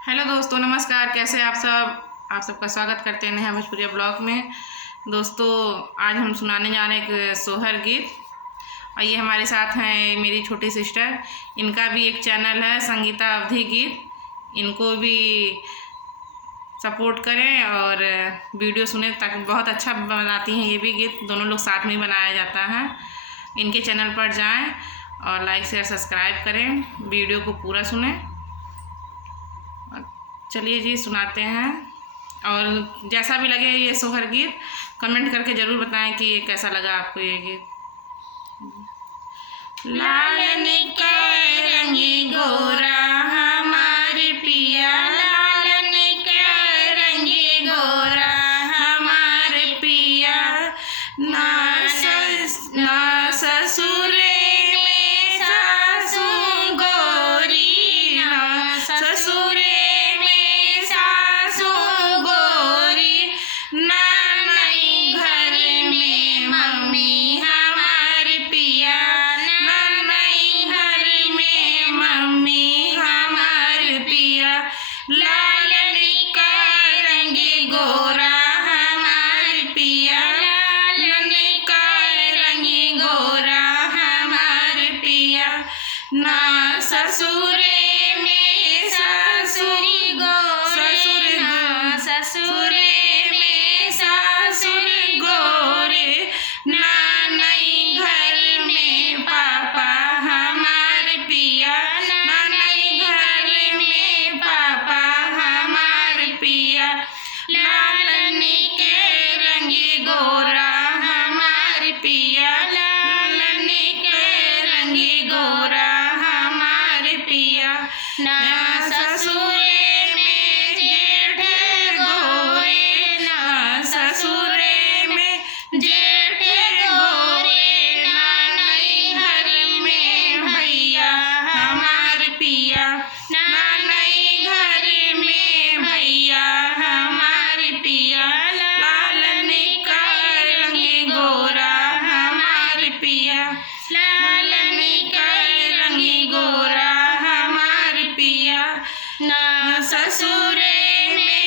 Hello दोस्तों, नमस्कार। कैसे आप सब? आप सबका स्वागत करते हैं नया भोजपुरिया ब्लॉग में। दोस्तों, आज हम सुनाने जा रहे हैं एक सोहर गीत। और ये हमारे साथ हैं मेरी छोटी सिस्टर। इनका भी एक चैनल है संगीता अवधि गीत। इनको भी सपोर्ट करें और वीडियो सुने, ताकि बहुत अच्छा बनाती हैं ये भी गीत। दोनों लोग साथ में बनाया जाता है। इनके चैनल पर जाएं और लाइक शेयर सब्सक्राइब करें, वीडियो को पूरा सुने। चलिए जी, सुनाते हैं। और जैसा भी लगे ये सोहर गीत, कमेंट करके ज़रूर बताएं कि ये कैसा लगा आपको ये गीत। लालन का रंगी गोरा हमारे पिया, लालन का रंगी गोरा हमारे पिया, ना ससुर में सासू गोरी, ना ससुर में सासू गोरी, ना नई घर में मम्मी हमारे पिया, ना नई घर में मम्मी हमारे पिया, लालन का रंगी गोरा हमारे पिया, लालन का रंगी गोरा हमारे पिया, ना ससुर में ससुरी ससुर में ससुर गोरे, ना नई घर में पापा हमारे पिया, ना नई घर में पापा हमारे पिया, लालन के रंगी गोरा हमारे पिया, लालन के रंगी गोरा हमारे पिया, ना ससुर में जेठ गोरे, ना ससुर में जेठ गोरे, ना नई घर में भैया हमारे पिया, ना नई घर में भैया हमारे पिया, लालन का रंगी गोरा हमारे पिया, लालन का रंगी गोरा हमारे पिया, ना ससुर में